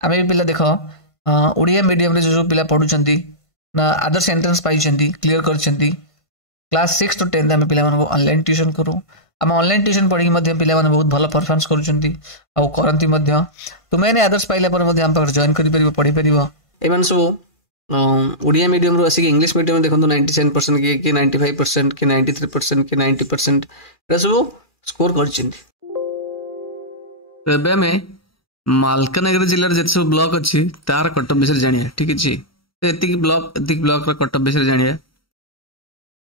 आम भी पिला देख ओडिया मीडियम रे जो पिला पढ़ुचंती ना आदर्श एंट्रेंस पाइचंती क्लियर करचंती क्लास 6 to 10 आम पिला मानको ऑनलाइन ट्यूशन करू आम ऑनलाइन ट्यूशन पढ़ी मध्य पिला माने बहुत भल परफॉर्मेंस करूचंती आ करंती मध्य तुमे ने आदर्श पाइला पर मध्य आम पर जॉइन करि परिबो पढ़ी परिबो एमन सब ओडिया मीडियम रो आसी इंग्लिश मीडियम देखंतु 97% कि 95% कि 93% कि 90% एटा सब स्कोर करचंती एबे में मालकानगिरी जिल्ला जे सब ब्लॉक अच्छी तार कट ऑफ विषय जानिया ठीक अछि एतिक ब्लॉक रा कट ऑफ विषय जानिया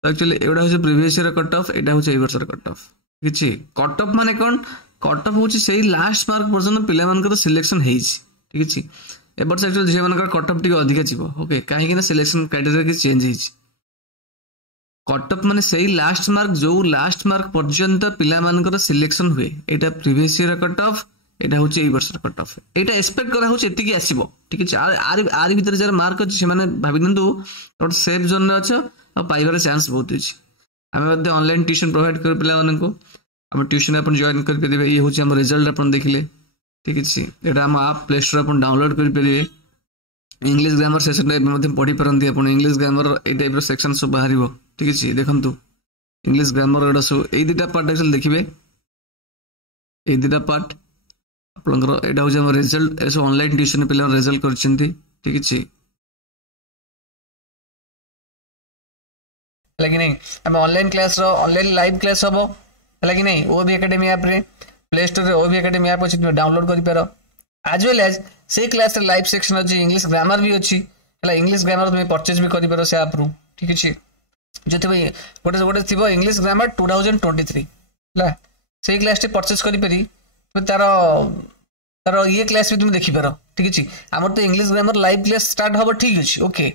एक्चुअली एडा हो प्रीवियस ईयर कट ऑफ एडा हो ए वर्ष कट ऑफ ठीक अछि कट ऑफ माने कोन कट ऑफ होछि सेही लास्ट मार्क पर्यंत पिला मानकर सिलेक्शन हेछि ठीक अछि ए वर्ष एक्चुअली जे मानकर कट ऑफ टिक अधिक छिबो ओके काहे कि ना सिलेक्शन क्राइटेरिया के चेंज हेछि कट ऑफ माने सेही लास्ट मार्क पर्यंत पिला मानकर सिलेक्शन हुए एटा प्रीवियस ईयर कट ऑफ एटा होछि ए वर्ष कट ऑफ एटा एक्सपेक्ट करा होछि एतिकी आसीबो ठीक अछि आर भीतर जर मार्क अछि से माने भाबि नंतु तोट सेफ जोन रे अछि आ पाइबार चांस बहुत अछि हम मध्ये ऑनलाइन ट्यूशन प्रोवाइड कर पिला मानन को हम ट्यूशन अपन जॉइन कर देबे ये होछि हम रिजल्ट अपन देखले ठीक अछि एटा हम आप प्ले स्टोर अपन डाउनलोड कर परिबे इंग्लिश ग्रामर सेशन रे मध्ये पढ़ी परंती अपन इंग्लिश ग्रामर ए टाइप रो सेक्शन सब बाहरिबो ठीक अछि देखंतु इंग्लिश ग्रामर एडा सब ए दिटा पार्ट एक्चुअली देखिबे ए दिटा पार्ट आपनकर एडा हो हम रिजल्ट एस ऑनलाइन ट्यूशन पिला रिजल्ट करछंती ठीक अछि लगी नहीं हम ऑनलाइन क्लास रो ऑनलाइन लाइव क्लास हबो लगी नहीं ओ भी एकेडमी ऐप रे प्ले स्टोर रे ओ भी एकेडमी ऐप अछि डाउनलोड करि पारो एज वेल एज से क्लास रे लाइव सेक्शन अछि इंग्लिश ग्रामर भी अछि हला इंग्लिश ग्रामर तुम परचेज भी करि पारो से ऐप रू ठीक अछि जति भाई गोटे थिबो इंग्लिश ग्रामर 2023 हला से क्लास टे परचेज करि पारी तार तार ये क्लास भी तुम देखि पारो ठीक अछि हमर तो English grammar live class start हबो ठीक अछि ओके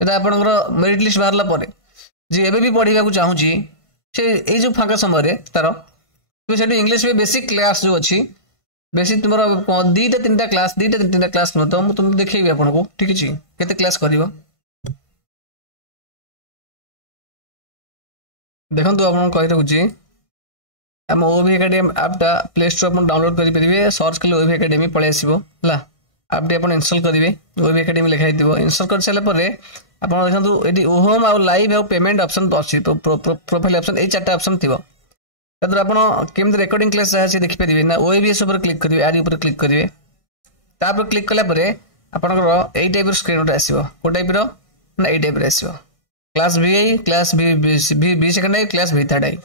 एटा आपनकर मेरिट लिस्ट बाहरला परे जे एबे भी पढ़िबा को चाहू छी से ए जो फाका समय रे तार तो सेठी इंग्लिश में बेसिक क्लास जो अछि बेसिक तुमरा दीटा तीनटा क्लास न तो तुम देखैबे आपन को ठीक अछि केते क्लास करिवो देखंतु आपन कहि रहउची हम ओबी एकेडमी ऐपटा प्ले स्टोर अपन डाउनलोड करि परिबे सर्च कले ओबी एकेडमी पळे आसीबो हला ऐप अपन इंस्टॉल करिवे ओबी एकेडमी लिखाइ दिबो इंस्टॉल कर साला परे अपन देखंतु एडी होम आ लाइव आ पेमेंट ऑप्शन अछि तो प्रोफाइल ऑप्शन ए चारटा ऑप्शन थिबो तदर अपन केम रिकॉर्डिंग क्लास से देखि परिबे ना ओएबीएस ऊपर क्लिक करिवे आरी ऊपर क्लिक करिवे तापर क्लिक कला परे आपनकर ए टाइप स्क्रीन उठा आसीबो को टाइप रो ना ए टाइप रे आसीबो क्लास वीआई क्लास बी सेकंड आई क्लास बी थर्ड आई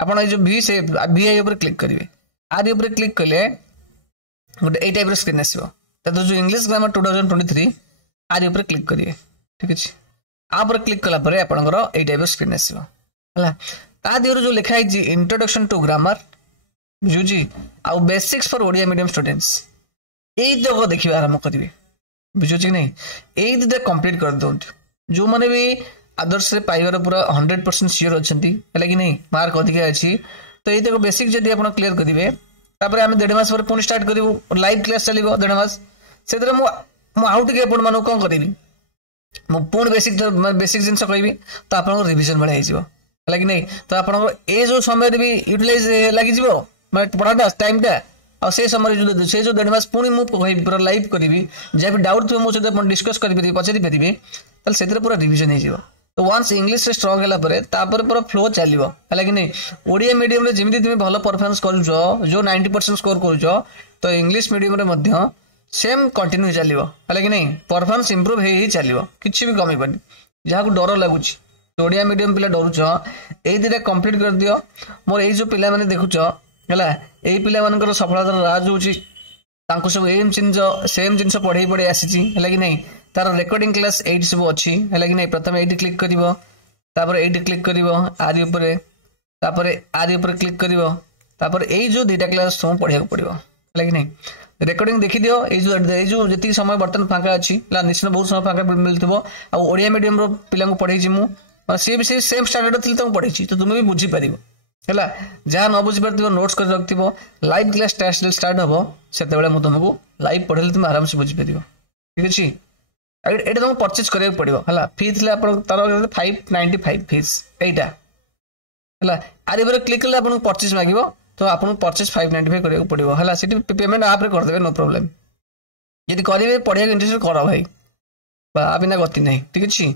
आपण ए जो बी से वीआई ऊपर क्लिक करिवे आरी ऊपर क्लिक कले गोटे ए टाइप रो स्क्रीन आसीबो तदर जो इंग्लिश ग्रामर 2023 आरी ऊपर क्लिक करिवे ठीक अछि आ ऊपर क्लिक कला परे आपनकर ए टाइप रो स्क्रीन आसीबो हला ता दियरो जो लिखा है जी इंट्रोडक्शन टू ग्रामर बुझुजी आ basics for Odia medium students एई जगह देखिबा आरंभ करिवे बुझुजी नहीं एई दिदा कंप्लीट कर दोंत जो माने भी आदर्श रे पाइबार पूरा 100% श्योर अछंती हला कि नहीं मार्क अधिक अछि तो एई देखो बेसिक जदी आपण क्लियर करिवे तापर हम 1.5 मास पर पुन स्टार्ट करिवो लाइव क्लास चलिवो 1.5 मास सेदरे मु आउट के आपण मानो कोन करिवि मु पुन बेसिक जिंस कहबी तो आपण रिवीजन बढाई जिवो लगी नहीं तो आपन ए जो समय भी यूटिलाइज लगी जिवो माने पढ़ाटा टाइमटा आ से समय जो से जो 1.5 मास पुनी मु पूरा लाइव करबी जे भी डाउट थो मो से अपन डिस्कस करबी पछरी परबी तल सेतिर पूरा रिवीजन हे जिवो तो वंस इंग्लिश रे स्ट्रांग होला परे तापर पूरा फ्लो चलिवो लगी नहीं ओडिया मीडियम रे जेमिति तुम भलो परफॉर्मेंस करूछो जो 90% स्कोर करूछो तो इंग्लिश मीडियम रे मध्य सेम कंटिन्यू चलिवो लगी नहीं परफॉर्मेंस इंप्रूव हे चलिवो किछि भी कमी बनी जहा को डर लागुछि ओडिया मीडियम पिला डरुछ एई दिटा कंप्लीट कर दियो मोर एई जो पिला माने देखुछ हला एई पिला मानकर सफलतार राज होची तांको सब सेम जिंस पढ़ाई पढ़े आसीची हला कि नहीं तार रिकॉर्डिंग क्लास 8 सब अछि हला कि नहीं प्रथम 8 क्लिक करिवो तापर 8 क्लिक करिवो आरी ऊपर तापर आरी ऊपर क्लिक करिवो तापर एई जो दिटा क्लास सब पढ़िया पड़िवो हला कि नहीं रिकॉर्डिंग देखि दियो एई जो जति समय बर्तन फांका अछि ला निश्चित बहुत समय फांका मिलथबो आ ओडिया मीडियम रो पिला को पढ़ाई छी मु सी भी सेम स्टैंडर्ड थी तुम पढ़ी तो तुम्हें भी बुझी पार है जहाँ न बुझी पार नोट्स कर रखियो लाइव क्लास टेस्ट स्टार्ट हम से तुमको लाइव पढ़े तुम आराम से बुझीपार ठीक अच्छे ये तुमको परचेज करा पड़ो है फी थी तार 595 फीस यहीटा है आर क्लिक कले आपको परचेज मांग तो आपको परचेज 595 करा पड़ो है पेमेंट आप करदे नो प्रॉब्लम ଯଦି କରିବେ ପଢ଼ିବାକୁ ଇଣ୍ଟରେଷ୍ଟ କର ଭାଇ, ବିନା ଗତି ନାହିଁ। ଠିକ୍ ଅଛି।